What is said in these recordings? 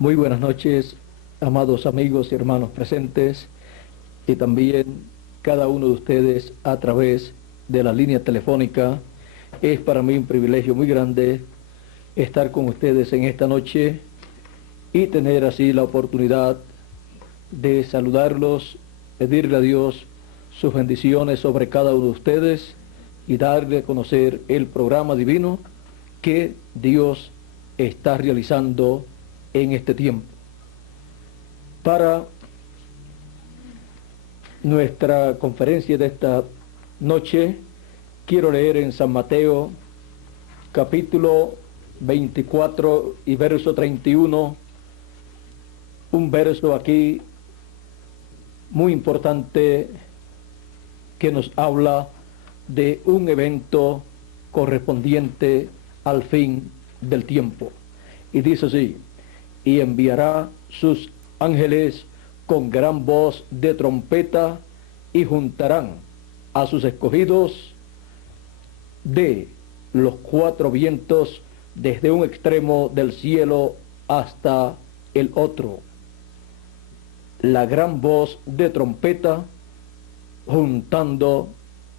Muy buenas noches, amados amigos y hermanos presentes, y también cada uno de ustedes a través de la línea telefónica. Es para mí un privilegio muy grande estar con ustedes en esta noche y tener así la oportunidad de saludarlos, pedirle a Dios sus bendiciones sobre cada uno de ustedes y darle a conocer el programa divino que Dios está realizando en este tiempo. Para nuestra conferencia de esta noche, quiero leer en San Mateo, capítulo 24 y verso 31, un verso aquí muy importante que nos habla de un evento correspondiente al fin del tiempo. Y dice así: y enviará sus ángeles con gran voz de trompeta, y juntarán a sus escogidos de los cuatro vientos, desde un extremo del cielo hasta el otro. La gran voz de trompeta juntando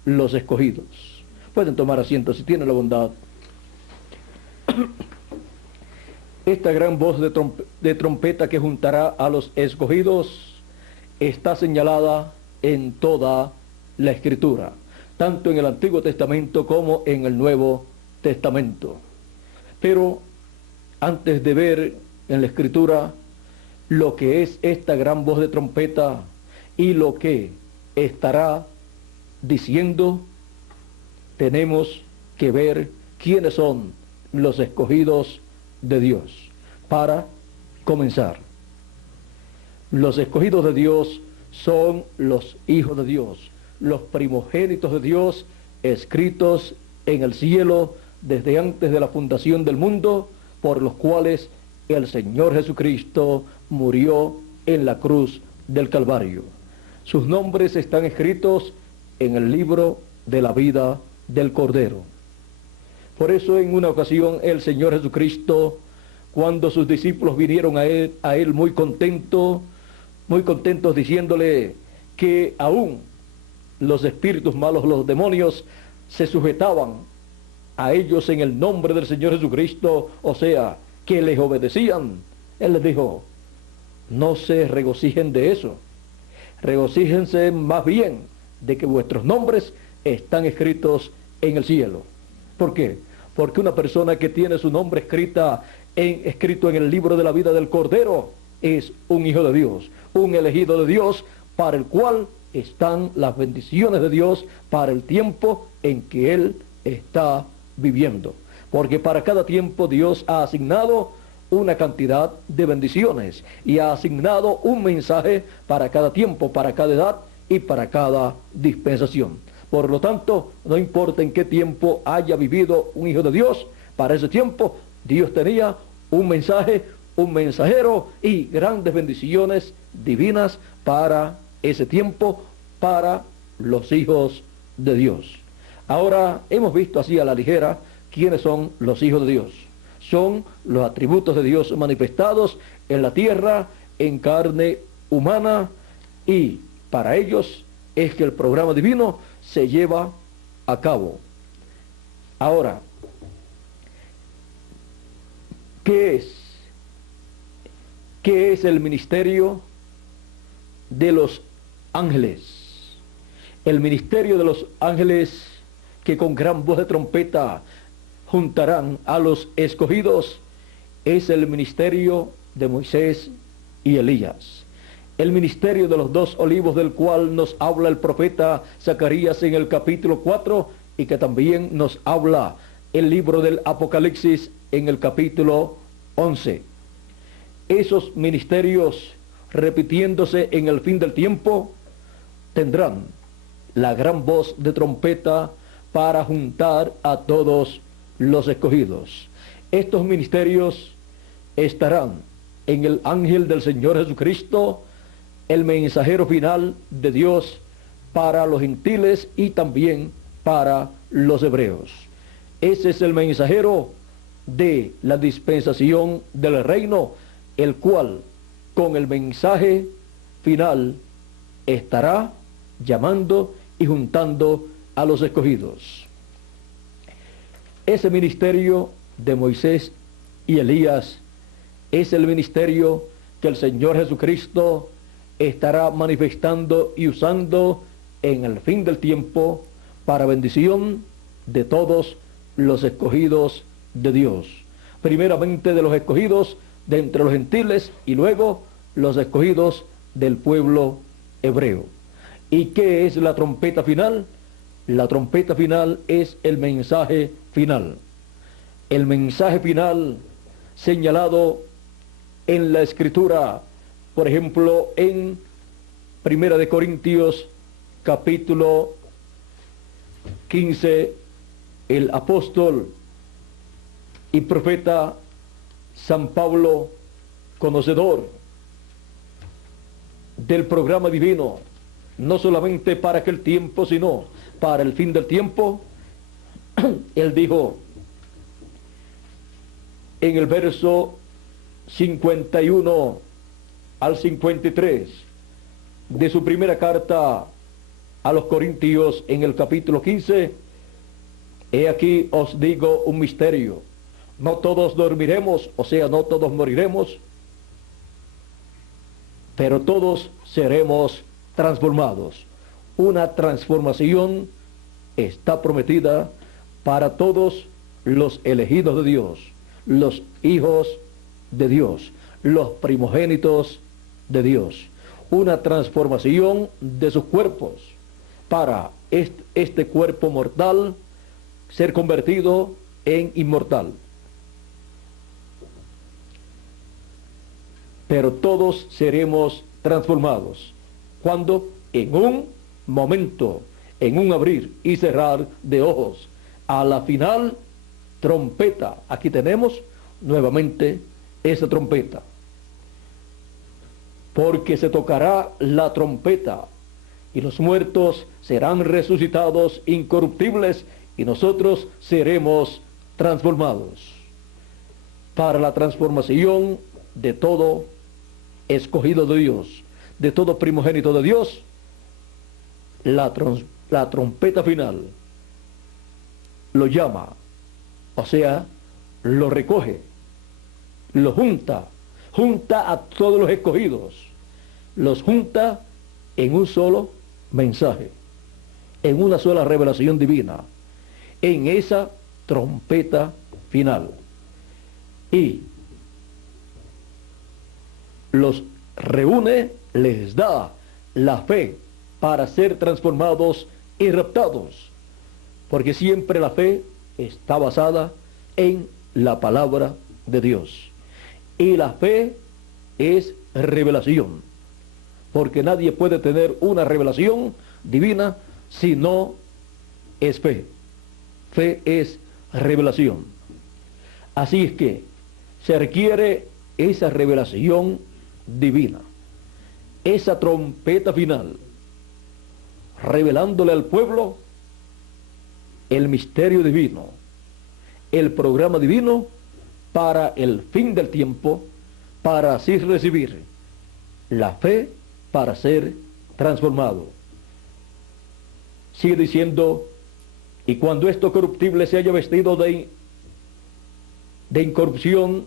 los escogidos. Pueden tomar asiento si tienen la bondad. Esta gran voz de trompeta que juntará a los escogidos está señalada en toda la Escritura, tanto en el Antiguo Testamento como en el Nuevo Testamento. Pero antes de ver en la Escritura lo que es esta gran voz de trompeta y lo que estará diciendo, tenemos que ver quiénes son los escogidos de Dios. Para comenzar, los escogidos de Dios son los hijos de Dios, los primogénitos de Dios, escritos en el cielo desde antes de la fundación del mundo, por los cuales el Señor Jesucristo murió en la cruz del Calvario. Sus nombres están escritos en el libro de la vida del Cordero. Por eso en una ocasión el Señor Jesucristo, cuando sus discípulos vinieron a él muy contentos diciéndole que aún los espíritus malos, los demonios, se sujetaban a ellos en el nombre del Señor Jesucristo, o sea, que les obedecían. Él les dijo: no se regocijen de eso, regocíjense más bien de que vuestros nombres están escritos en el cielo. ¿Por qué? Porque una persona que tiene su nombre escrito en el libro de la vida del Cordero es un hijo de Dios, un elegido de Dios, para el cual están las bendiciones de Dios para el tiempo en que él está viviendo. Porque para cada tiempo Dios ha asignado una cantidad de bendiciones y ha asignado un mensaje para cada tiempo, para cada edad y para cada dispensación. Por lo tanto, no importa en qué tiempo haya vivido un hijo de Dios, para ese tiempo Dios tenía un mensaje, un mensajero y grandes bendiciones divinas para ese tiempo, para los hijos de Dios. Ahora hemos visto así a la ligera quiénes son los hijos de Dios. Son los atributos de Dios manifestados en la tierra, en carne humana, y para ellos es que el programa divino se lleva a cabo. Ahora, ¿qué es el ministerio de los ángeles? El ministerio de los ángeles, que con gran voz de trompeta juntarán a los escogidos, es el ministerio de Moisés y Elías. El ministerio de los dos olivos, del cual nos habla el profeta Zacarías en el capítulo 4 y que también nos habla el libro del Apocalipsis en el capítulo 11. Esos ministerios, repitiéndose en el fin del tiempo, tendrán la gran voz de trompeta para juntar a todos los escogidos. Estos ministerios estarán en el ángel del Señor Jesucristo, el mensajero final de Dios para los gentiles y también para los hebreos. Ese es el mensajero de la dispensación del reino el cual con el mensaje final estará llamando y juntando a los escogidos. Ese ministerio de Moisés y Elías es el ministerio que el Señor Jesucristo estará manifestando y usando en el fin del tiempo para bendición de todos los escogidos de Dios. Primeramente de los escogidos de entre los gentiles y luego los escogidos del pueblo hebreo. ¿Y qué es la trompeta final? La trompeta final es el mensaje final. El mensaje final señalado en la Escritura, por ejemplo, en Primera de Corintios, capítulo 15, el apóstol y profeta San Pablo, conocedor del programa divino, no solamente para aquel tiempo, sino para el fin del tiempo, él dijo en el verso 51 al 53 de su primera carta a los Corintios en el capítulo 15, he aquí os digo un misterio, no todos dormiremos, o sea, no todos moriremos, pero todos seremos transformados. Una transformación está prometida para todos los elegidos de Dios, los hijos de Dios, los primogénitos de Dios. Una transformación de sus cuerpos para este cuerpo mortal ser convertido en inmortal. Pero todos seremos transformados. ¿Cuándo? En un momento, en un abrir y cerrar de ojos. A la final trompeta. Aquí tenemos nuevamente esa trompeta. Porque se tocará la trompeta y los muertos serán resucitados incorruptibles y nosotros seremos transformados. Para la transformación de todo escogido de Dios, de todo primogénito de Dios, la trompeta final lo llama, o sea, lo recoge, lo junta a todos los escogidos, los junta en un solo mensaje, en una sola revelación divina, en esa trompeta final. Y los reúne, les da la fe para ser transformados y raptados, porque siempre la fe está basada en la palabra de Dios. Y la fe es revelación, porque nadie puede tener una revelación divina si no es fe. Fe es revelación. Así es que se requiere esa revelación divina, esa trompeta final, revelándole al pueblo el misterio divino, el programa divino para el fin del tiempo, para así recibir la fe para ser transformado. Sigue diciendo, y cuando esto corruptible se haya vestido de incorrupción,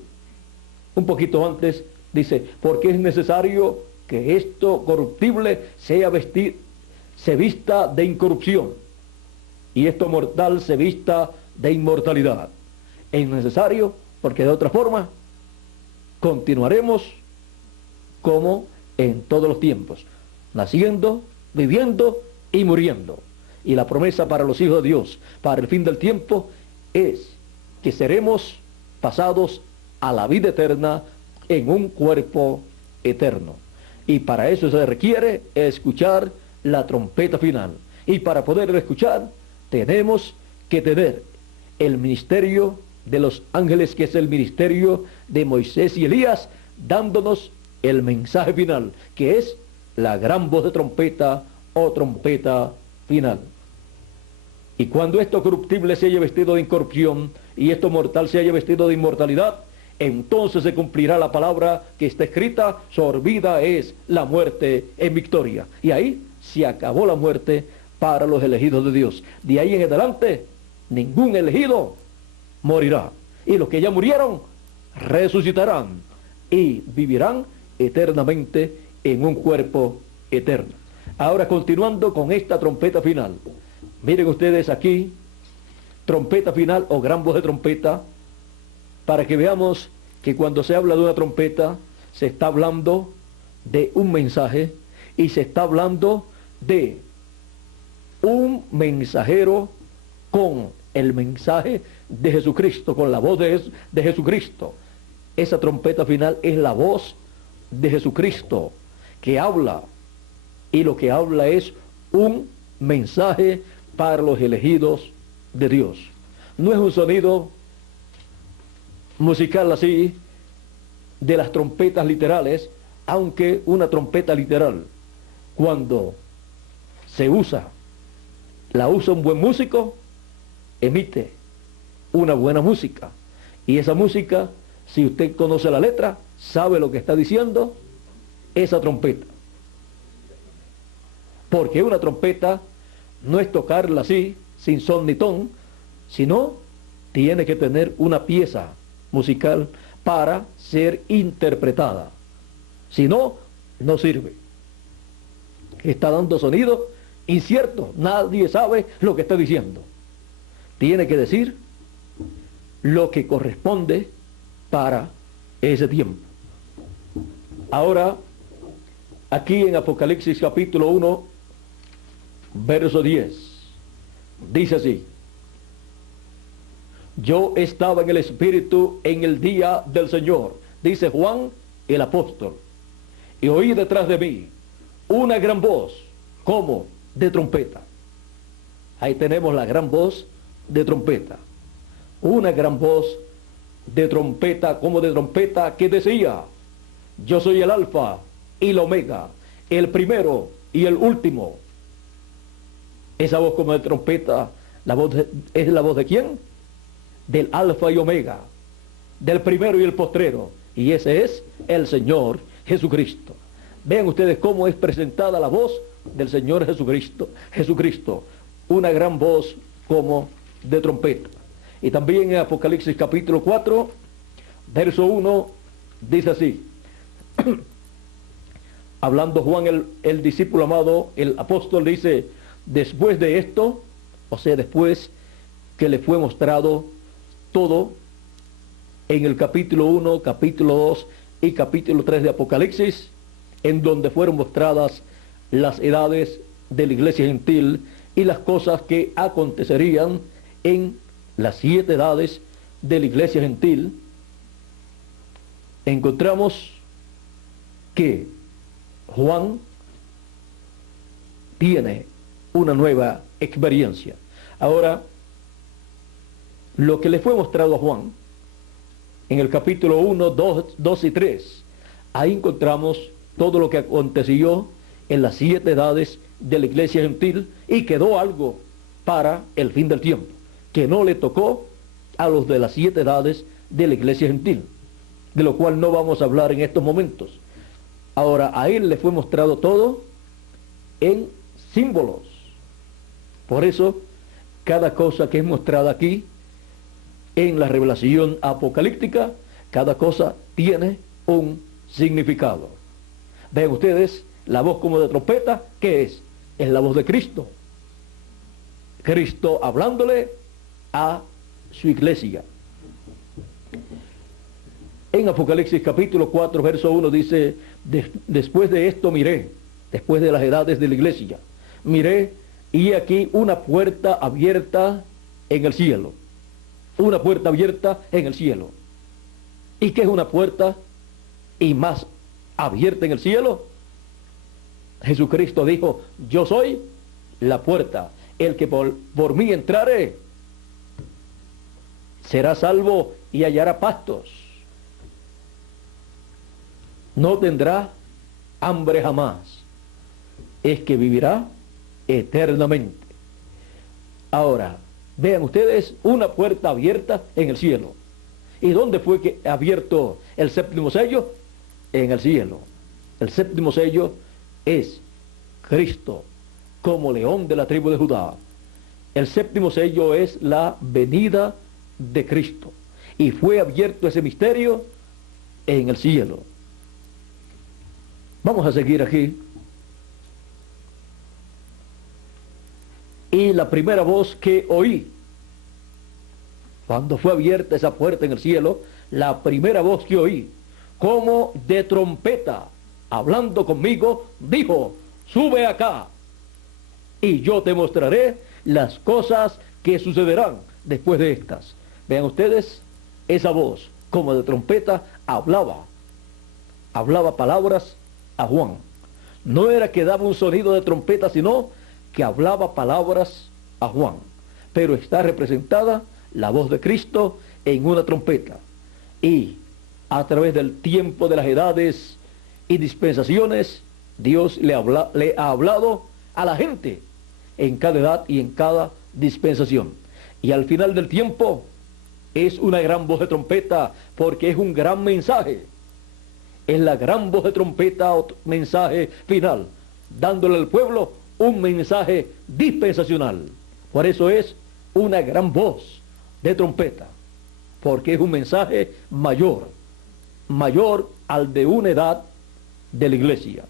un poquito antes dice, porque es necesario que esto corruptible se vista de incorrupción y esto mortal se vista de inmortalidad. Es necesario porque de otra forma continuaremos como en todos los tiempos, naciendo, viviendo y muriendo. Y la promesa para los hijos de Dios, para el fin del tiempo, es que seremos pasados a la vida eterna en un cuerpo eterno. Y para eso se requiere escuchar la trompeta final. Y para poder escuchar, tenemos que tener el ministerio de los ángeles, que es el ministerio de Moisés y Elías, dándonos el mensaje final, que es la gran voz de trompeta o trompeta final. Y cuando esto corruptible se haya vestido de incorrupción y esto mortal se haya vestido de inmortalidad, entonces se cumplirá la palabra que está escrita: sorbida es la muerte en victoria. Y ahí se acabó la muerte para los elegidos de Dios. De ahí en adelante, ningún elegido morirá. Y los que ya murieron, resucitarán y vivirán eternamente en un cuerpo eterno. Ahora, continuando con esta trompeta final. Miren ustedes aquí, trompeta final o gran voz de trompeta, para que veamos que cuando se habla de una trompeta, se está hablando de un mensaje y se está hablando de un mensajero con el mensaje de Jesucristo, con la voz de Jesucristo. Esa trompeta final es la voz de Jesucristo que habla, y lo que habla es un mensaje para los elegidos de Dios. No es un sonido musical así de las trompetas literales, aunque una trompeta literal, cuando se usa, la usa un buen músico, emite una buena música. Y esa música, si usted conoce la letra, sabe lo que está diciendo esa trompeta. Porque una trompeta no es tocarla así, sin son ni ton, sino tiene que tener una pieza musical para ser interpretada. Si no, no sirve. Está dando sonido incierto, nadie sabe lo que está diciendo. Tiene que decir lo que corresponde para ese tiempo. Ahora, aquí en Apocalipsis capítulo 1, verso 10, dice así: yo estaba en el Espíritu en el día del Señor, dice Juan el apóstol, y oí detrás de mí una gran voz como de trompeta. Ahí tenemos la gran voz de trompeta. Una gran voz de trompeta, como de trompeta, que decía: yo soy el alfa y el omega, el primero y el último. Esa voz como de trompeta, ¿es la voz de quién? Del alfa y omega, del primero y el postrero. Y ese es el Señor Jesucristo. Vean ustedes cómo es presentada la voz del Señor Jesucristo. Jesucristo, una gran voz como de trompeta. Y también en Apocalipsis capítulo 4, verso 1, dice así, hablando Juan el discípulo amado, el apóstol, dice: después de esto, o sea, después que le fue mostrado todo en el capítulo 1, capítulo 2 y capítulo 3 de Apocalipsis, en donde fueron mostradas las edades de la iglesia gentil y las cosas que acontecerían en las 7 edades de la iglesia gentil, encontramos que Juan tiene una nueva experiencia. Ahora, lo que le fue mostrado a Juan en el capítulo 1, 2 y 3, ahí encontramos todo lo que aconteció en las 7 edades de la iglesia gentil, y quedó algo para el fin del tiempo, que no le tocó a los de las 7 edades de la iglesia gentil, de lo cual no vamos a hablar en estos momentos. Ahora, a él le fue mostrado todo en símbolos. Por eso, cada cosa que es mostrada aquí en la revelación apocalíptica, cada cosa tiene un significado. Ven ustedes, la voz como de trompeta, ¿qué es? Es la voz de Cristo. Cristo hablándole a su iglesia. En Apocalipsis capítulo 4, verso 1 dice: después de esto miré, después de las edades de la iglesia, miré, y aquí una puerta abierta en el cielo. Una puerta abierta en el cielo. ¿Y qué es una puerta y más abierta en el cielo? Jesucristo dijo: yo soy la puerta, el que por mí entrare será salvo y hallará pastos. No tendrá hambre jamás, es que vivirá eternamente. Ahora, vean ustedes, una puerta abierta en el cielo. ¿Y dónde fue que abierto el séptimo sello? En el cielo. El séptimo sello es Cristo como león de la tribu de Judá. El séptimo sello es la venida de Cristo. Y fue abierto ese misterio en el cielo. Vamos a seguir aquí. Y la primera voz que oí, cuando fue abierta esa puerta en el cielo, la primera voz que oí, como de trompeta, hablando conmigo, dijo: sube acá, y yo te mostraré las cosas que sucederán después de estas. Vean ustedes, esa voz, como de trompeta, hablaba palabras a Juan. No era que daba un sonido de trompeta, sino que hablaba palabras a Juan. Pero está representada la voz de Cristo en una trompeta. Y a través del tiempo de las edades y dispensaciones, Dios le ha hablado a la gente en cada edad y en cada dispensación. Y al final del tiempo es una gran voz de trompeta, porque es un gran mensaje. Es la gran voz de trompeta o mensaje final, dándole al pueblo un mensaje dispensacional. Por eso es una gran voz de trompeta, porque es un mensaje mayor al de una edad de la iglesia.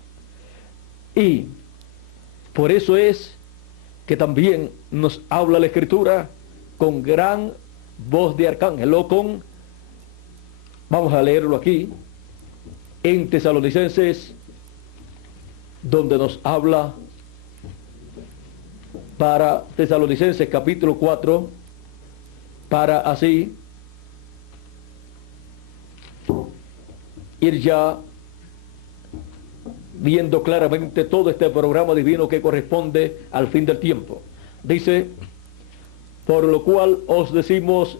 Y por eso es que también nos habla la Escritura con gran voz de arcángel, vamos a leerlo aquí, en Tesalonicenses, donde nos habla para Tesalonicenses capítulo 4, para así ir ya viendo claramente todo este programa divino que corresponde al fin del tiempo. Dice: por lo cual os decimos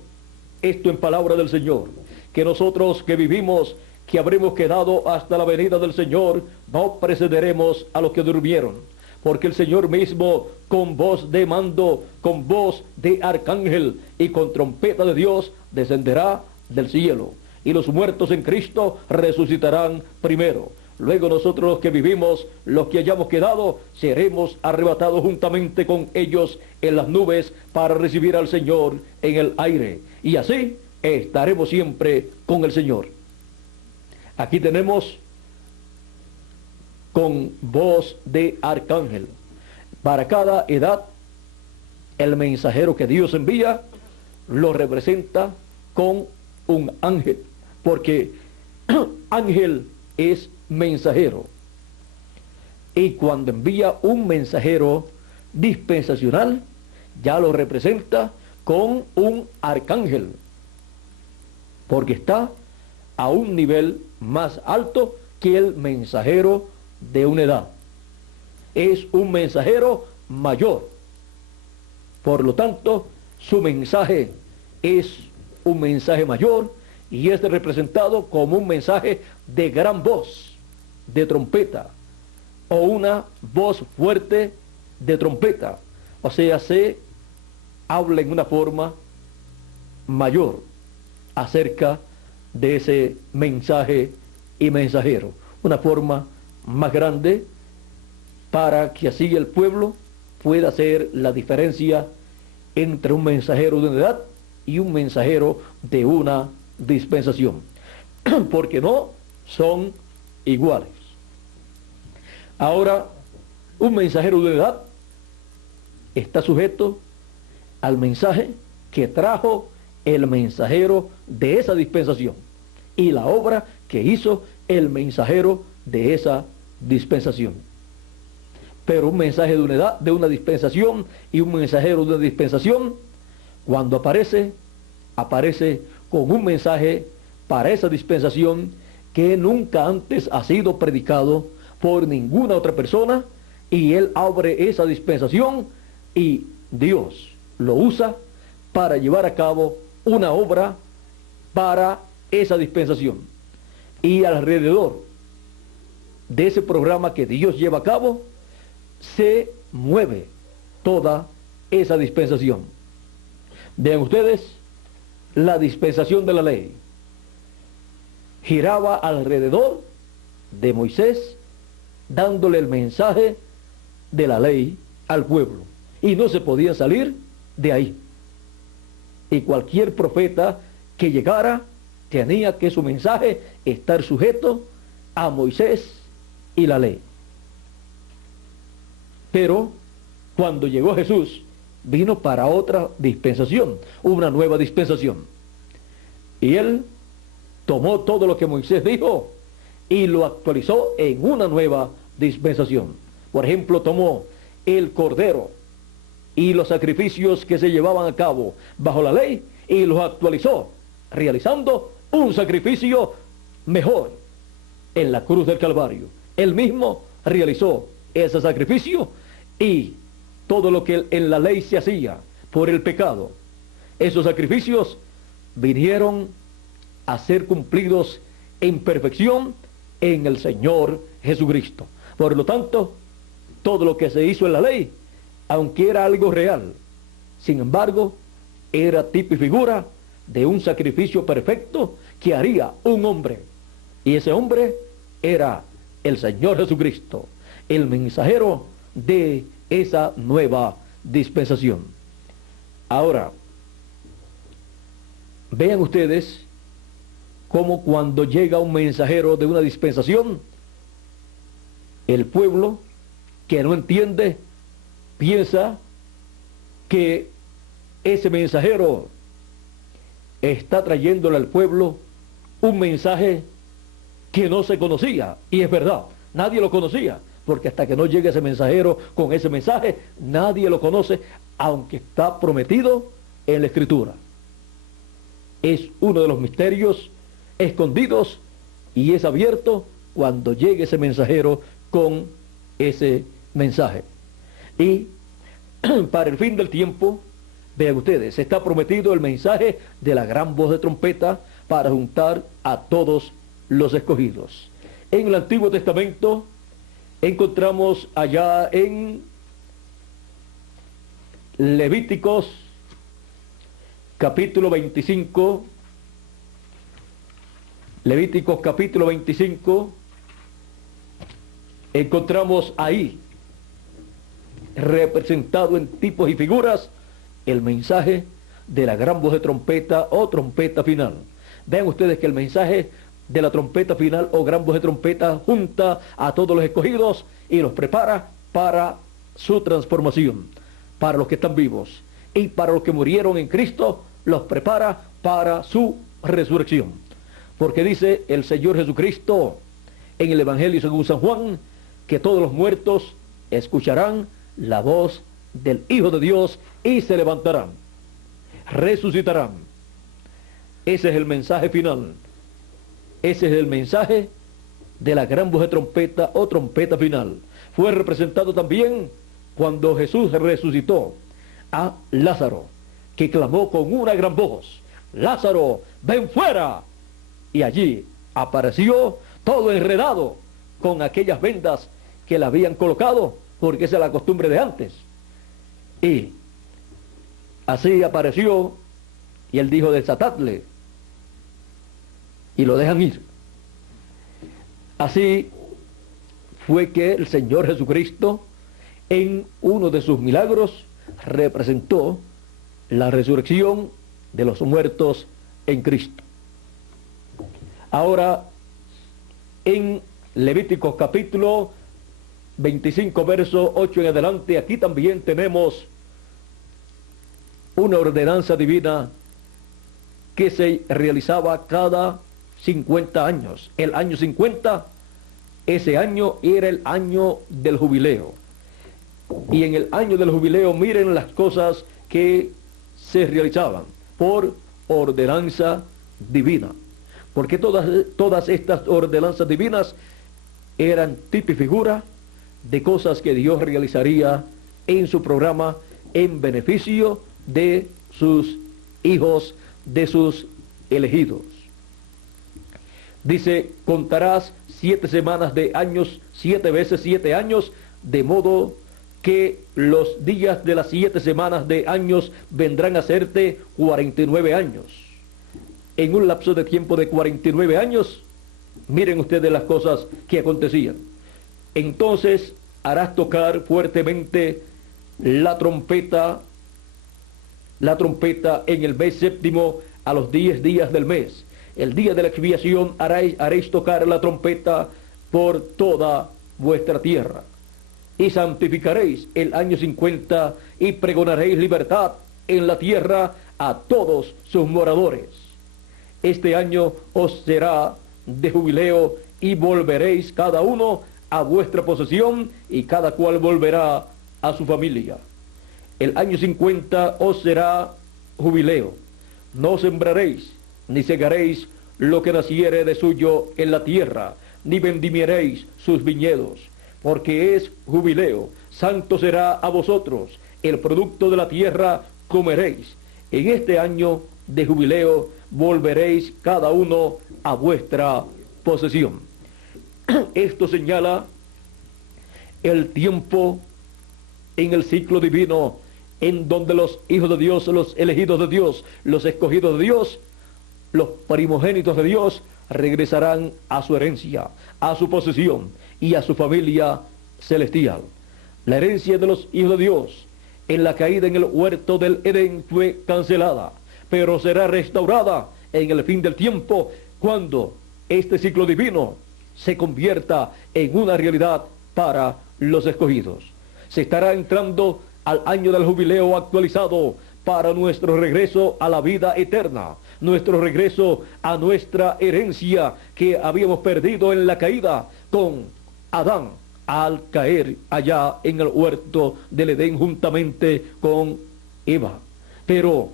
esto en palabra del Señor, que nosotros que vivimos, que habremos quedado hasta la venida del Señor, no precederemos a los que durmieron. Porque el Señor mismo, con voz de mando, con voz de arcángel y con trompeta de Dios, descenderá del cielo. Y los muertos en Cristo resucitarán primero. Luego nosotros los que vivimos, los que hayamos quedado, seremos arrebatados juntamente con ellos en las nubes para recibir al Señor en el aire. Y así estaremos siempre con el Señor. Aquí tenemos con voz de arcángel. Para cada edad, el mensajero que Dios envía lo representa con un ángel, porque ángel es mensajero. Y cuando envía un mensajero dispensacional, ya lo representa con un arcángel, porque está a un nivel más alto que el mensajero de una edad. Es un mensajero mayor. Por lo tanto, su mensaje es un mensaje mayor y es representado como un mensaje de gran voz, de trompeta, o una voz fuerte de trompeta. O sea, se habla en una forma mayor acerca de ese mensaje y mensajero, una forma más grande, para que así el pueblo pueda hacer la diferencia entre un mensajero de una edad y un mensajero de una dispensación, porque no son iguales. Ahora, un mensajero de una edad está sujeto al mensaje que trajo el mensajero de esa dispensación y la obra que hizo el mensajero de esa dispensación. Pero un mensaje de una edad, de una dispensación, y un mensajero de una dispensación, cuando aparece con un mensaje para esa dispensación que nunca antes ha sido predicado por ninguna otra persona, y él abre esa dispensación y Dios lo usa para llevar a cabo una obra para esa dispensación. Y alrededor de ese programa que Dios lleva a cabo, se mueve toda esa dispensación. Vean ustedes la dispensación de la ley. giraba alrededor de Moisés, dándole el mensaje de la ley al pueblo. Y no se podía salir de ahí. Y cualquier profeta que llegara tenía que su mensaje estar sujeto a Moisés y la ley. Pero cuando llegó Jesús, vino para otra dispensación, una nueva dispensación. Y él tomó todo lo que Moisés dijo y lo actualizó en una nueva dispensación. Por ejemplo, tomó el cordero y los sacrificios que se llevaban a cabo bajo la ley y los actualizó, realizando un sacrificio mejor en la cruz del Calvario. Él mismo realizó ese sacrificio y todo lo que en la ley se hacía por el pecado, esos sacrificios vinieron a ser cumplidos en perfección en el Señor Jesucristo. Por lo tanto, todo lo que se hizo en la ley, aunque era algo real, sin embargo, era tipo y figura de un sacrificio perfecto que haría un hombre. Y ese hombre era el Señor Jesucristo, el mensajero de esa nueva dispensación. Ahora, vean ustedes cómo cuando llega un mensajero de una dispensación, el pueblo que no entiende piensa que ese mensajero está trayéndole al pueblo un mensaje que no se conocía. Y es verdad, nadie lo conocía, porque hasta que no llegue ese mensajero con ese mensaje, nadie lo conoce, aunque está prometido en la Escritura. Es uno de los misterios escondidos y es abierto cuando llegue ese mensajero con ese mensaje. Y para el fin del tiempo, vean ustedes, está prometido el mensaje de la gran voz de trompeta para juntar a todos los escogidos. En el Antiguo Testamento encontramos allá en Levíticos capítulo 25, Levíticos capítulo 25, encontramos ahí representado en tipos y figuras el mensaje de la gran voz de trompeta o trompeta final. Vean ustedes que el mensaje de la trompeta final o gran voz de trompeta junta a todos los escogidos y los prepara para su transformación, para los que están vivos, y para los que murieron en Cristo los prepara para su resurrección. Porque dice el Señor Jesucristo en el Evangelio según San Juan, que todos los muertos escucharán la voz del Hijo de Dios y se levantarán, resucitarán. Ese es el mensaje final. Ese es el mensaje de la gran voz de trompeta o trompeta final. Fue representado también cuando Jesús resucitó a Lázaro, que clamó con una gran voz: Lázaro, ven fuera. Y allí apareció todo enredado con aquellas vendas que le habían colocado, porque esa es la costumbre de antes. Y así apareció, y él dijo: desatadle, y lo dejan ir. Así fue que el Señor Jesucristo, en uno de sus milagros, representó la resurrección de los muertos en Cristo. Ahora, en Levíticos capítulo 25, verso 8 en adelante, aquí también tenemos una ordenanza divina que se realizaba cada 50 años. El año 50, ese año era el año del jubileo. Y en el año del jubileo, miren las cosas que se realizaban por ordenanza divina. Porque todas estas ordenanzas divinas eran tipo y figura de cosas que Dios realizaría en su programa en beneficio de sus hijos, de sus elegidos. Dice: contarás 7 semanas de años, 7 veces 7 años, de modo que los días de las 7 semanas de años vendrán a serte 49 años. En un lapso de tiempo de 49 años, Miren ustedes las cosas que acontecían. Entonces harás tocar fuertemente la trompeta en el mes séptimo a los 10 días del mes. El día de la expiación haréis tocar la trompeta por toda vuestra tierra. Y santificaréis el año 50 y pregonaréis libertad en la tierra a todos sus moradores. Este año os será de jubileo y volveréis cada uno a vuestra posesión y cada cual volverá a su familia. El año 50 os será jubileo. No sembraréis ni segaréis lo que naciere de suyo en la tierra, ni vendimiaréis sus viñedos, porque es jubileo. Santo será a vosotros, el producto de la tierra comeréis. En este año de jubileo volveréis cada uno a vuestra posesión. Esto señala el tiempo en el ciclo divino en donde los hijos de Dios, los elegidos de Dios, los escogidos de Dios, los primogénitos de Dios regresarán a su herencia, a su posesión y a su familia celestial. La herencia de los hijos de Dios en la caída en el huerto del Edén fue cancelada, pero será restaurada en el fin del tiempo cuando este ciclo divino se convierta en una realidad para los escogidos. Se estará entrando al año del jubileo actualizado para nuestro regreso a la vida eterna, nuestro regreso a nuestra herencia que habíamos perdido en la caída con Adán al caer allá en el huerto del Edén juntamente con Eva. Pero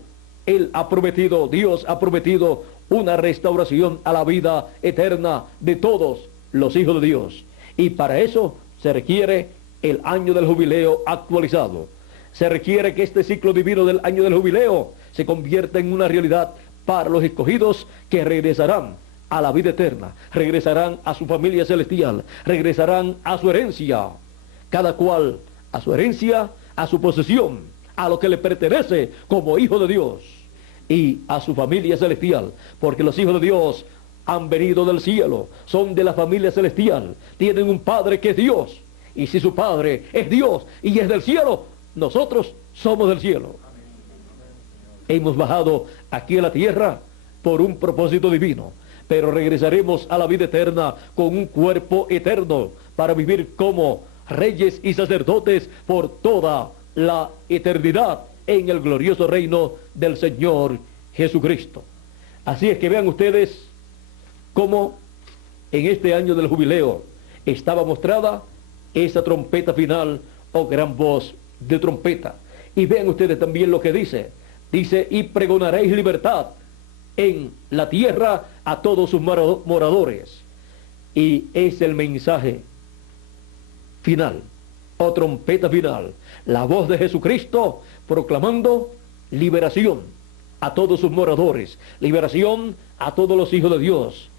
Él ha prometido, Dios ha prometido una restauración a la vida eterna de todos los hijos de Dios. Y para eso se requiere el año del jubileo actualizado. Se requiere que este ciclo divino del año del jubileo se convierta en una realidad para los escogidos que regresarán a la vida eterna, regresarán a su familia celestial, regresarán a su herencia, cada cual a su herencia, a su posesión, a lo que le pertenece como hijo de Dios y a su familia celestial, porque los hijos de Dios han venido del cielo, son de la familia celestial, tienen un Padre que es Dios, y si su Padre es Dios y es del cielo, nosotros somos del cielo. Hemos bajado aquí a la tierra por un propósito divino, pero regresaremos a la vida eterna con un cuerpo eterno para vivir como reyes y sacerdotes por toda la eternidad en el glorioso reino del Señor Jesucristo. Así es que vean ustedes cómo en este año del jubileo estaba mostrada esa trompeta final o gran voz de trompeta. Y vean ustedes también lo que dice. Dice, y pregonaréis libertad en la tierra a todos sus moradores. Y es el mensaje final, o trompeta final, la voz de Jesucristo proclamando liberación a todos sus moradores, liberación a todos los hijos de Dios,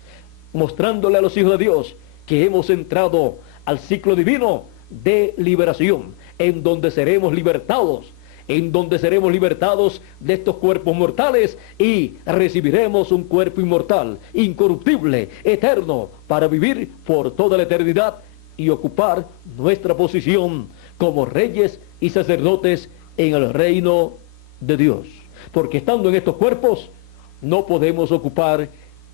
mostrándole a los hijos de Dios que hemos entrado al ciclo divino de liberación, en donde seremos libertados, de estos cuerpos mortales y recibiremos un cuerpo inmortal, incorruptible, eterno, para vivir por toda la eternidad y ocupar nuestra posición como reyes y sacerdotes en el reino de Dios. Porque estando en estos cuerpos no podemos ocupar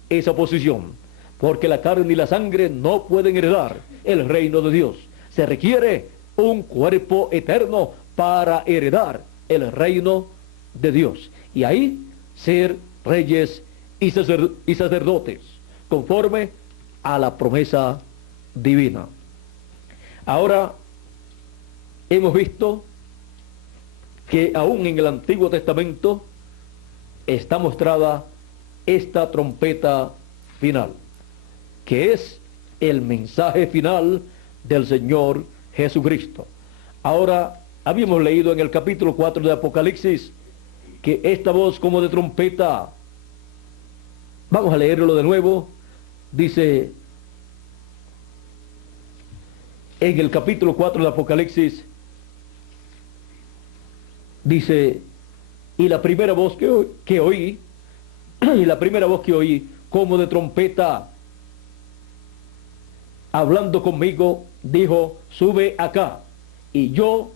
esa posición, porque la carne y la sangre no pueden heredar el reino de Dios. Se requiere un cuerpo eterno para heredar el reino de Dios. Y ahí ser reyes y sacerdotes, conforme a la promesa divina. Ahora, hemos visto que aún en el Antiguo Testamento está mostrada esta trompeta final, que es el mensaje final del Señor Jesucristo. Ahora, habíamos leído en el capítulo 4 de Apocalipsis que esta voz como de trompeta, vamos a leerlo de nuevo, dice en el capítulo 4 de Apocalipsis, dice, y la primera voz que oí como de trompeta hablando conmigo, dijo: sube acá, y yo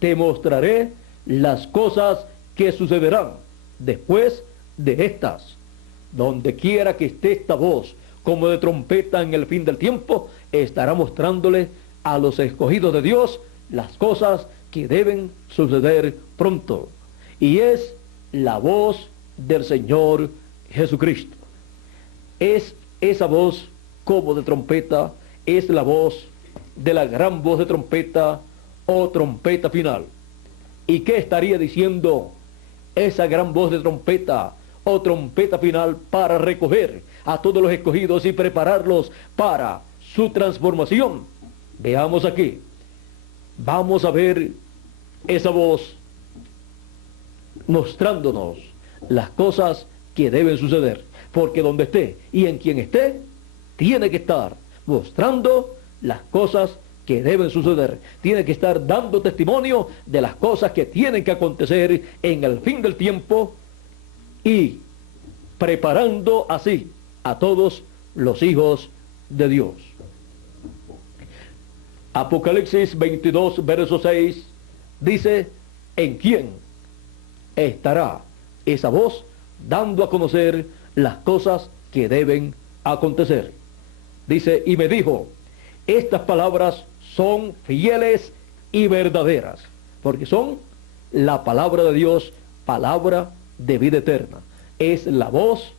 te mostraré las cosas que sucederán después de estas. Donde quiera que esté esta voz como de trompeta en el fin del tiempo, estará mostrándole a los escogidos de Dios las cosas que deben suceder pronto. Y es la voz del Señor Jesucristo. Es esa voz como de trompeta, es la voz de la gran voz de trompeta o trompeta final. ¿Y qué estaría diciendo esa gran voz de trompeta o trompeta final para recoger a todos los escogidos y prepararlos para su transformación? Veamos aquí. Vamos a ver esa voz mostrándonos las cosas que deben suceder, porque donde esté y en quien esté, tiene que estar mostrando las cosas que deben suceder, tiene que estar dando testimonio de las cosas que tienen que acontecer en el fin del tiempo y preparando así a todos los hijos de Dios. Apocalipsis 22, verso 6, dice: ¿en quién estará esa voz dando a conocer las cosas que deben acontecer? Dice: y me dijo: estas palabras son fieles y verdaderas, porque son la palabra de Dios, palabra de vida eterna. Es la voz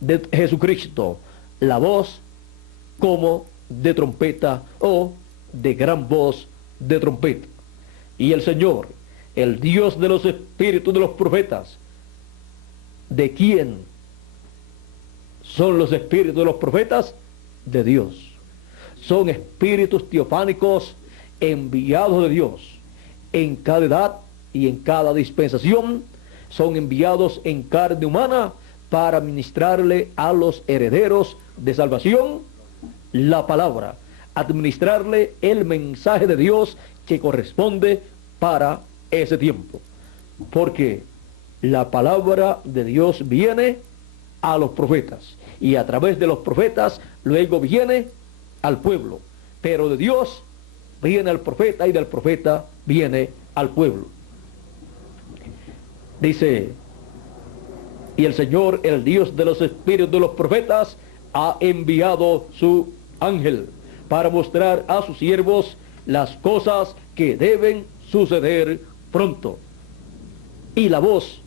de Jesucristo, la voz como de trompeta o de gran voz de trompeta. Y el Señor, el Dios de los espíritus de los profetas, ¿de quién son los espíritus de los profetas? De Dios. Son espíritus teofánicos enviados de Dios en cada edad y en cada dispensación. Son enviados en carne humana para ministrarle a los herederos de salvación la palabra, administrarle el mensaje de Dios que corresponde para ese tiempo. Porque la palabra de Dios viene a los profetas y a través de los profetas luego viene al pueblo, pero de Dios viene al profeta y del profeta viene al pueblo. Dice: y el Señor, el Dios de los espíritus de los profetas, ha enviado su ángel para mostrar a sus siervos las cosas que deben suceder pronto. Y la voz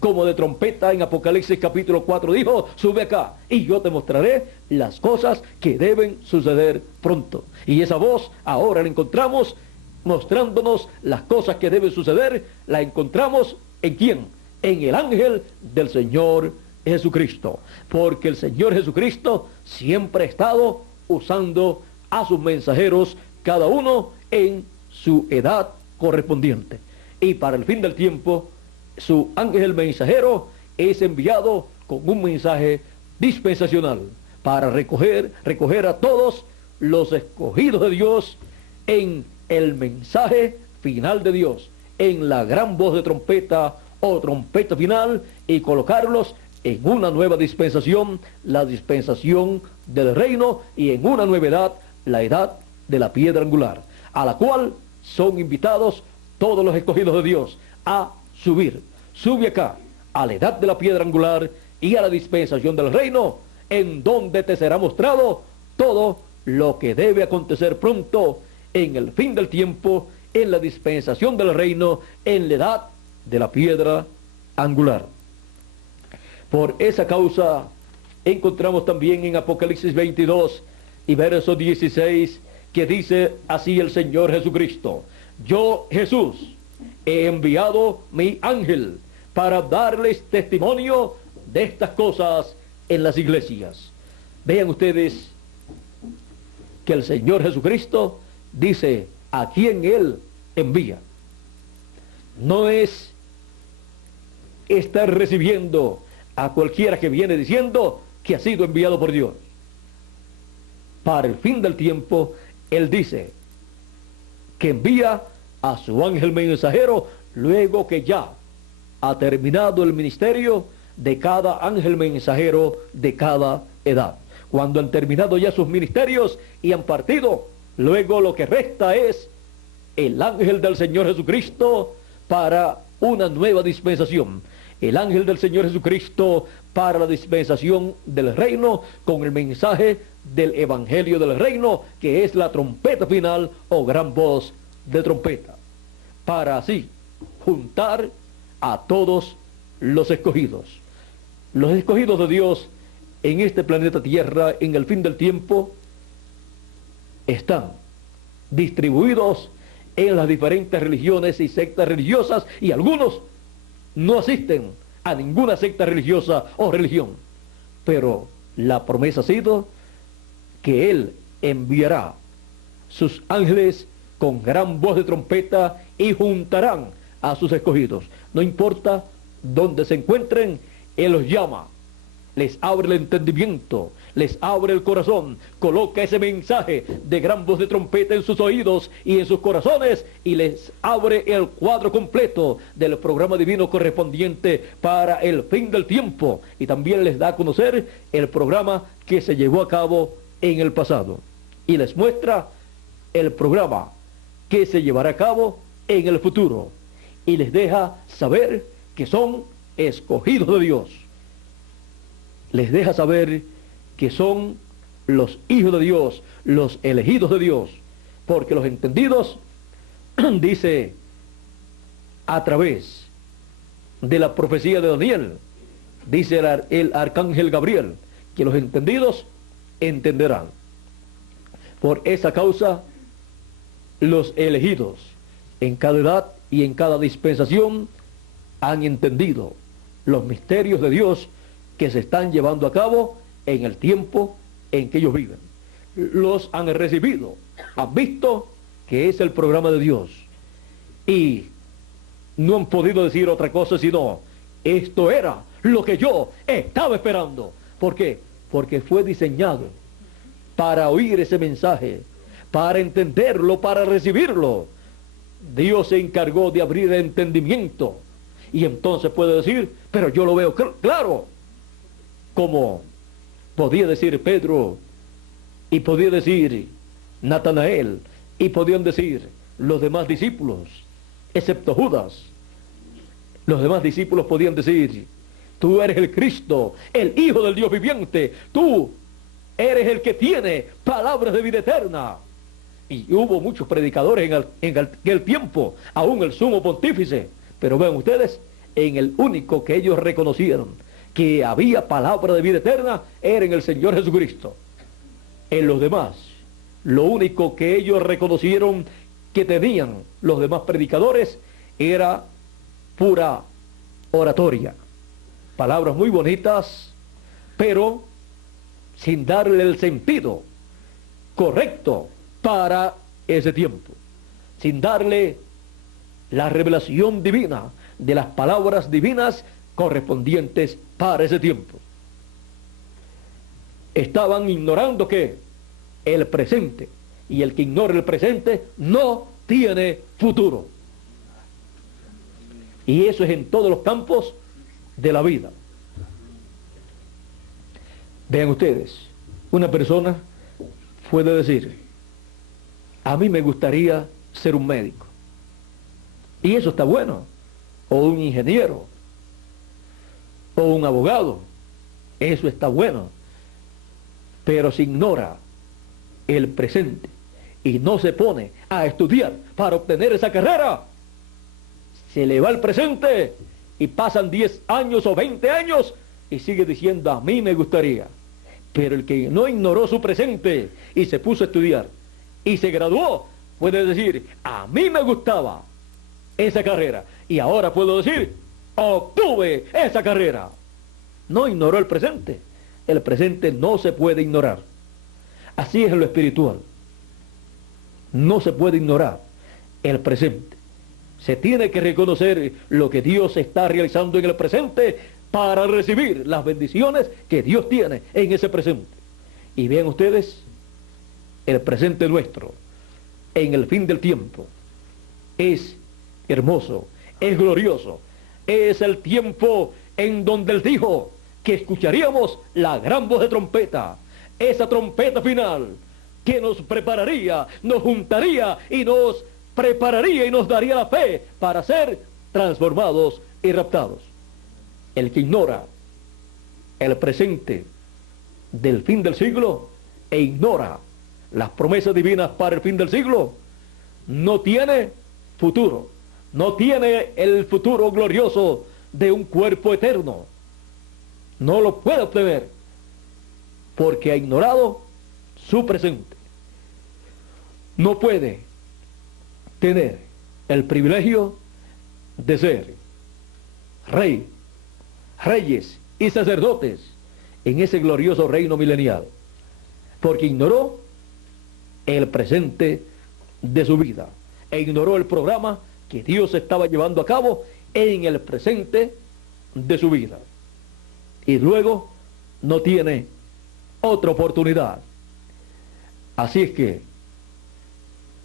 como de trompeta en Apocalipsis capítulo 4 dijo: sube acá y yo te mostraré las cosas que deben suceder pronto. Y esa voz ahora la encontramos mostrándonos las cosas que deben suceder. La encontramos ¿en quién? En el ángel del Señor Jesucristo, porque el Señor Jesucristo siempre ha estado usando a sus mensajeros, cada uno en su edad correspondiente. Y para el fin del tiempo, su ángel mensajero es enviado con un mensaje dispensacional para recoger a todos los escogidos de Dios en el mensaje final de Dios, en la gran voz de trompeta o trompeta final, y colocarlos en una nueva dispensación, la dispensación del reino, y en una nueva edad, la edad de la piedra angular, a la cual son invitados todos los escogidos de Dios a subir. Sube acá a la edad de la piedra angular y a la dispensación del reino, en donde te será mostrado todo lo que debe acontecer pronto en el fin del tiempo, en la dispensación del reino, en la edad de la piedra angular. Por esa causa encontramos también en Apocalipsis 22 y verso 16 que dice así el Señor Jesucristo: yo, Jesús, he enviado mi ángel para darles testimonio de estas cosas en las iglesias. Vean ustedes que el Señor Jesucristo dice a quién Él envía. No es estar recibiendo a cualquiera que viene diciendo que ha sido enviado por Dios. Para el fin del tiempo, Él dice que envía a su ángel mensajero luego que ya ha terminado el ministerio de cada ángel mensajero de cada edad. cuando han terminado ya sus ministerios y han partido, luego lo que resta es el ángel del Señor Jesucristo para una nueva dispensación. El ángel del Señor Jesucristo para la dispensación del reino, con el mensaje del evangelio del reino, que es la trompeta final o gran voz de trompeta, para así juntar a todos los escogidos. Los escogidos de Dios en este planeta Tierra, en el fin del tiempo, están distribuidos en las diferentes religiones y sectas religiosas, y algunos no asisten a ninguna secta religiosa o religión. Pero la promesa ha sido que Él enviará sus ángeles con gran voz de trompeta y juntarán a sus escogidos. No importa dónde se encuentren, Él los llama, les abre el entendimiento, les abre el corazón, coloca ese mensaje de gran voz de trompeta en sus oídos y en sus corazones, y les abre el cuadro completo del programa divino correspondiente para el fin del tiempo, y también les da a conocer el programa que se llevó a cabo en el pasado, y les muestra el programa que se llevará a cabo en el futuro, y les deja saber que son escogidos de Dios. Les deja saber que son los hijos de Dios, los elegidos de Dios, porque los entendidos, dice, a través de la profecía de Daniel, dice el arcángel Gabriel, que los entendidos entenderán. Por esa causa, los elegidos en cada edad y en cada dispensación han entendido los misterios de Dios que se están llevando a cabo en el tiempo en que ellos viven. Los han recibido, han visto que es el programa de Dios, y no han podido decir otra cosa sino, esto era lo que yo estaba esperando. ¿Por qué? Porque fue diseñado para oír ese mensaje, para entenderlo, para recibirlo. Dios se encargó de abrir el entendimiento, y entonces puede decir, pero yo lo veo claro, como podía decir Pedro, y podía decir Natanael, y podían decir los demás discípulos, excepto Judas. Los demás discípulos podían decir, tú eres el Cristo, el Hijo del Dios viviente, tú eres el que tiene palabras de vida eterna. Y hubo muchos predicadores en aquel tiempo, aún el sumo pontífice, pero vean ustedes, en el único que ellos reconocieron que había palabra de vida eterna, era en el Señor Jesucristo. En los demás, lo único que ellos reconocieron que tenían los demás predicadores era pura oratoria, palabras muy bonitas, pero sin darle el sentido correcto para ese tiempo, sin darle la revelación divina de las palabras divinas correspondientes para ese tiempo. Estaban ignorando que el presente, y el que ignora el presente no tiene futuro. Y eso es en todos los campos de la vida. Vean ustedes, una persona puede decir, a mí me gustaría ser un médico, y eso está bueno, o un ingeniero, o un abogado, eso está bueno, pero se ignora el presente y no se pone a estudiar para obtener esa carrera, se le va el presente y pasan 10 años o 20 años y sigue diciendo, a mí me gustaría. Pero el que no ignoró su presente y se puso a estudiar y se graduó, puede decir, a mí me gustaba esa carrera y ahora puedo decir, obtuve esa carrera. No ignoró el presente. El presente no se puede ignorar. Así es en lo espiritual. No se puede ignorar el presente. Se tiene que reconocer lo que Dios está realizando en el presente para recibir las bendiciones que Dios tiene en ese presente. Y vean ustedes, el presente nuestro, en el fin del tiempo, es hermoso, es glorioso. Es el tiempo en donde Él dijo que escucharíamos la gran voz de trompeta. esa trompeta final que nos prepararía, nos juntaría y nos prepararía y nos daría la fe para ser transformados y raptados. El que ignora el presente del fin del siglo e ignora las promesas divinas para el fin del siglo, no tiene futuro, no tiene el futuro glorioso de un cuerpo eterno. No lo puede obtener porque ha ignorado su presente. No puede tener el privilegio de ser rey, reyes y sacerdotes en ese glorioso reino milenial, porque ignoró el presente de su vida e ignoró el programa que Dios estaba llevando a cabo en el presente de su vida, y luego no tiene otra oportunidad. Así es que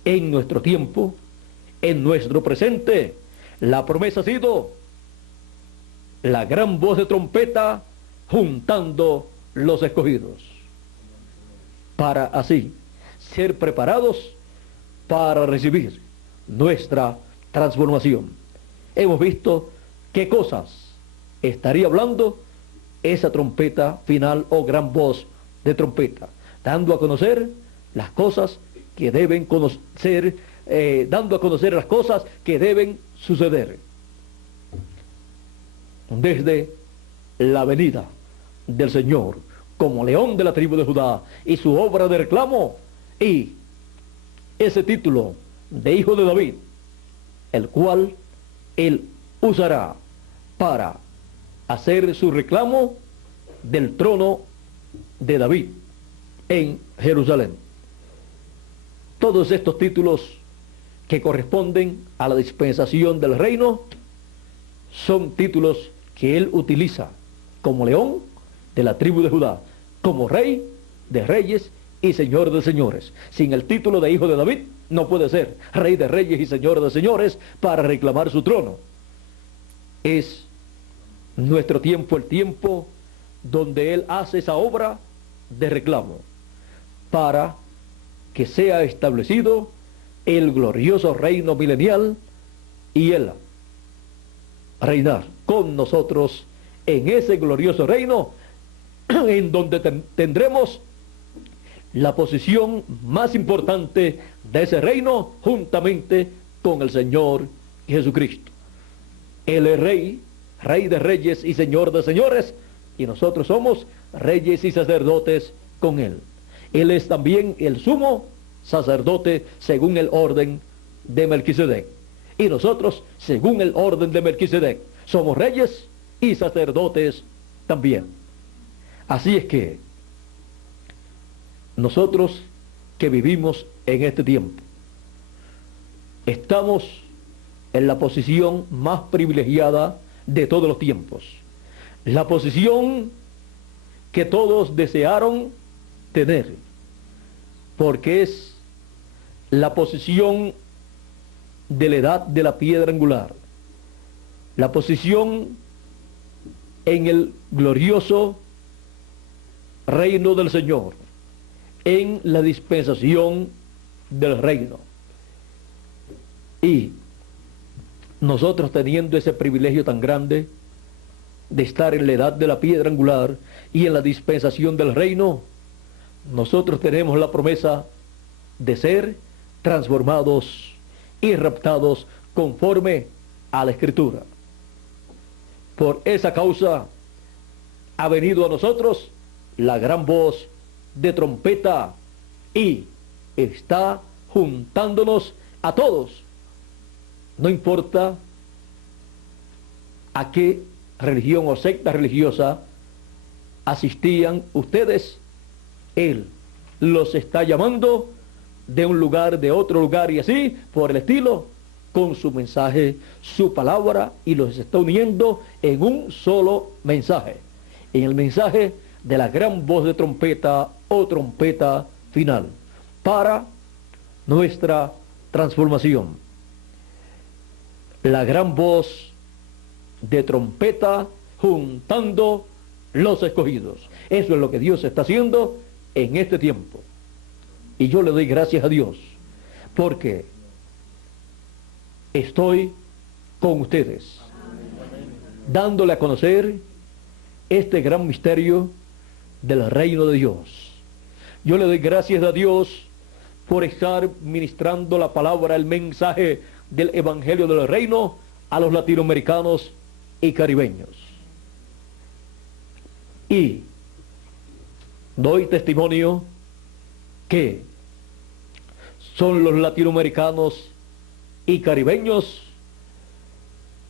en nuestro tiempo, en nuestro presente, la promesa ha sido la gran voz de trompeta juntando los escogidos, para así ser preparados para recibir nuestra transformación. Hemos visto qué cosas estaría hablando esa trompeta final o gran voz de trompeta, dando a conocer las cosas que deben conocer, dando a conocer las cosas que deben suceder desde la venida del Señor como león de la tribu de Judá y su obra de reclamo, y ese título de hijo de David, el cual él usará para hacer su reclamo del trono de David en Jerusalén. Todos estos títulos que corresponden a la dispensación del reino son títulos que él utiliza como león de la tribu de Judá, como rey de reyes y señor de señores. Sin el título de hijo de David no puede ser rey de reyes y señor de señores para reclamar su trono. Es nuestro tiempo el tiempo donde él hace esa obra de reclamo para que sea establecido el glorioso reino milenial y él reinar con nosotros en ese glorioso reino en donde tendremos la posición más importante de ese reino juntamente con el Señor Jesucristo. Él es rey, rey de reyes y señor de señores, y nosotros somos reyes y sacerdotes con él. Él es también el sumo sacerdote según el orden de Melquisedec, y nosotros según el orden de Melquisedec somos reyes y sacerdotes también. Así es que nosotros que vivimos en este tiempo estamos en la posición más privilegiada de todos los tiempos, la posición que todos desearon tener, porque es la posición de la edad de la piedra angular, la posición en el glorioso reino del Señor, en la dispensación del reino. Y nosotros teniendo ese privilegio tan grande de estar en la edad de la piedra angular y en la dispensación del reino, nosotros tenemos la promesa de ser transformados y raptados conforme a la Escritura. Por esa causa ha venido a nosotros la gran voz de trompeta y está juntándonos a todos. No importa a qué religión o secta religiosa asistían ustedes, Él los está llamando de un lugar, de otro lugar y así por el estilo, con su mensaje, su palabra, y los está uniendo en un solo mensaje, en el mensaje de la gran voz de trompeta o trompeta final para nuestra transformación. La gran voz de trompeta juntando los escogidos. Eso es lo que Dios está haciendo en este tiempo. Y yo le doy gracias a Dios porque estoy con ustedes, dándole a conocer este gran misterio del reino de Dios. Yo le doy gracias a Dios por estar ministrando la palabra, el mensaje del evangelio del reino a los latinoamericanos y caribeños. Y doy testimonio que son los latinoamericanos y caribeños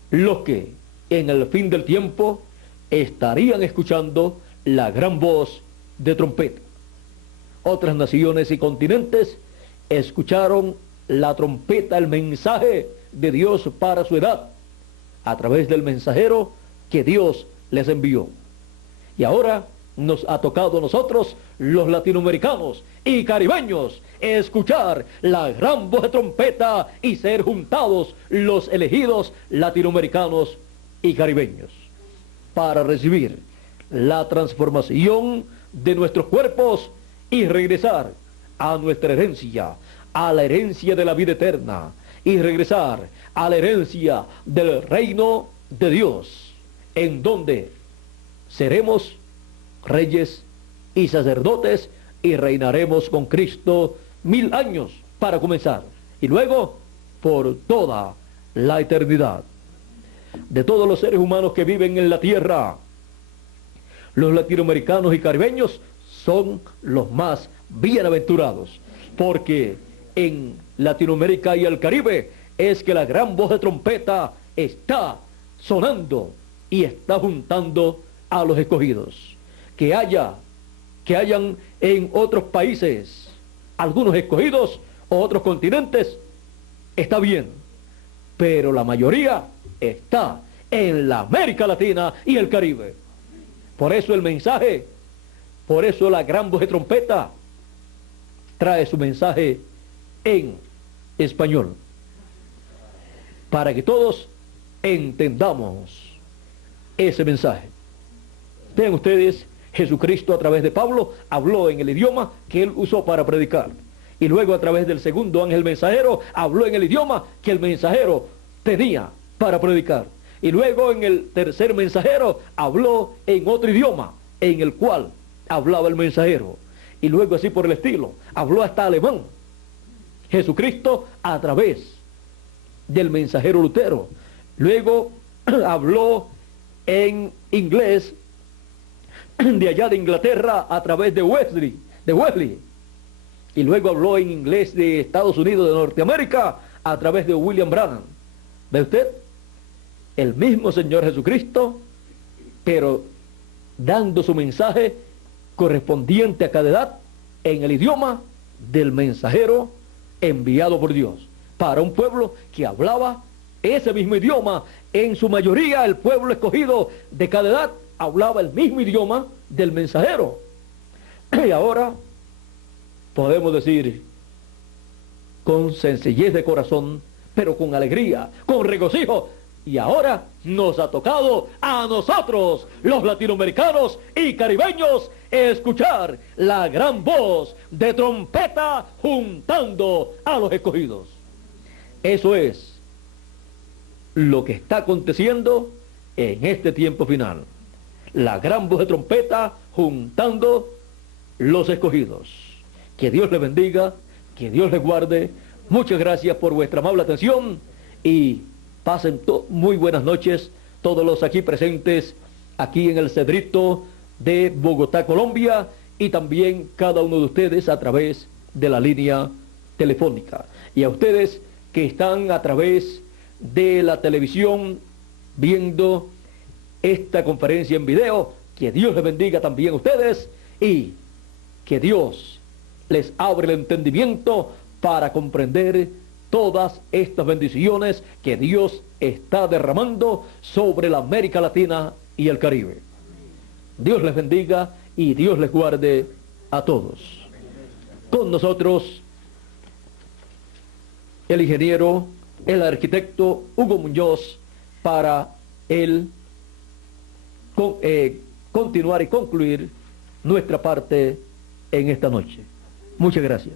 los que en el fin del tiempo estarían escuchando la gran voz de trompeta. Otras naciones y continentes escucharon la trompeta, el mensaje de Dios para su edad, a través del mensajero que Dios les envió. Y ahora nos ha tocado a nosotros, los latinoamericanos y caribeños, escuchar la gran voz de trompeta y ser juntados los elegidos latinoamericanos y caribeños para recibir la transformación de nuestros cuerpos y regresar a nuestra herencia, a la herencia de la vida eterna, y regresar a la herencia del reino de Dios, en donde seremos reyes y sacerdotes y reinaremos con Cristo 1000 años para comenzar, y luego por toda la eternidad. De todos los seres humanos que viven en la tierra, los latinoamericanos y caribeños son los más bienaventurados, porque en Latinoamérica y el Caribe es que la gran voz de trompeta está sonando y está juntando a los escogidos. Que hayan en otros países algunos escogidos o otros continentes, está bien, pero la mayoría está en la América Latina y el Caribe. Por eso el mensaje, por eso la gran voz de trompeta trae su mensaje en español, para que todos entendamos ese mensaje. Vean ustedes, Jesucristo a través de Pablo habló en el idioma que él usó para predicar, y luego a través del segundo ángel mensajero habló en el idioma que el mensajero tenía para predicar, y luego en el tercer mensajero habló en otro idioma en el cual hablaba el mensajero, y luego así por el estilo, habló hasta alemán Jesucristo a través del mensajero Lutero. Luego habló en inglés de allá de Inglaterra a través de Wesley. Y luego habló en inglés de Estados Unidos de Norteamérica a través de William Branham. ¿Ve usted? El mismo Señor Jesucristo, pero dando su mensaje correspondiente a cada edad en el idioma del mensajero enviado por Dios, para un pueblo que hablaba ese mismo idioma. En su mayoría el pueblo escogido de cada edad hablaba el mismo idioma del mensajero. Y ahora podemos decir con sencillez de corazón, pero con alegría, con regocijo, y ahora nos ha tocado a nosotros, los latinoamericanos y caribeños, escuchar la gran voz de trompeta juntando a los escogidos. Eso es lo que está aconteciendo en este tiempo final. La gran voz de trompeta juntando los escogidos. Que Dios les bendiga, que Dios les guarde. Muchas gracias por vuestra amable atención y pasen muy buenas noches todos los aquí presentes, aquí en el Cedrito de Bogotá, Colombia, y también cada uno de ustedes a través de la línea telefónica. Y a ustedes que están a través de la televisión viendo esta conferencia en video, que Dios les bendiga también a ustedes y que Dios les abra el entendimiento para comprender todas estas bendiciones que Dios está derramando sobre la América Latina y el Caribe. Dios les bendiga y Dios les guarde a todos. Con nosotros el ingeniero, el arquitecto Hugo Muñoz, para él continuar y concluir nuestra parte en esta noche. Muchas gracias.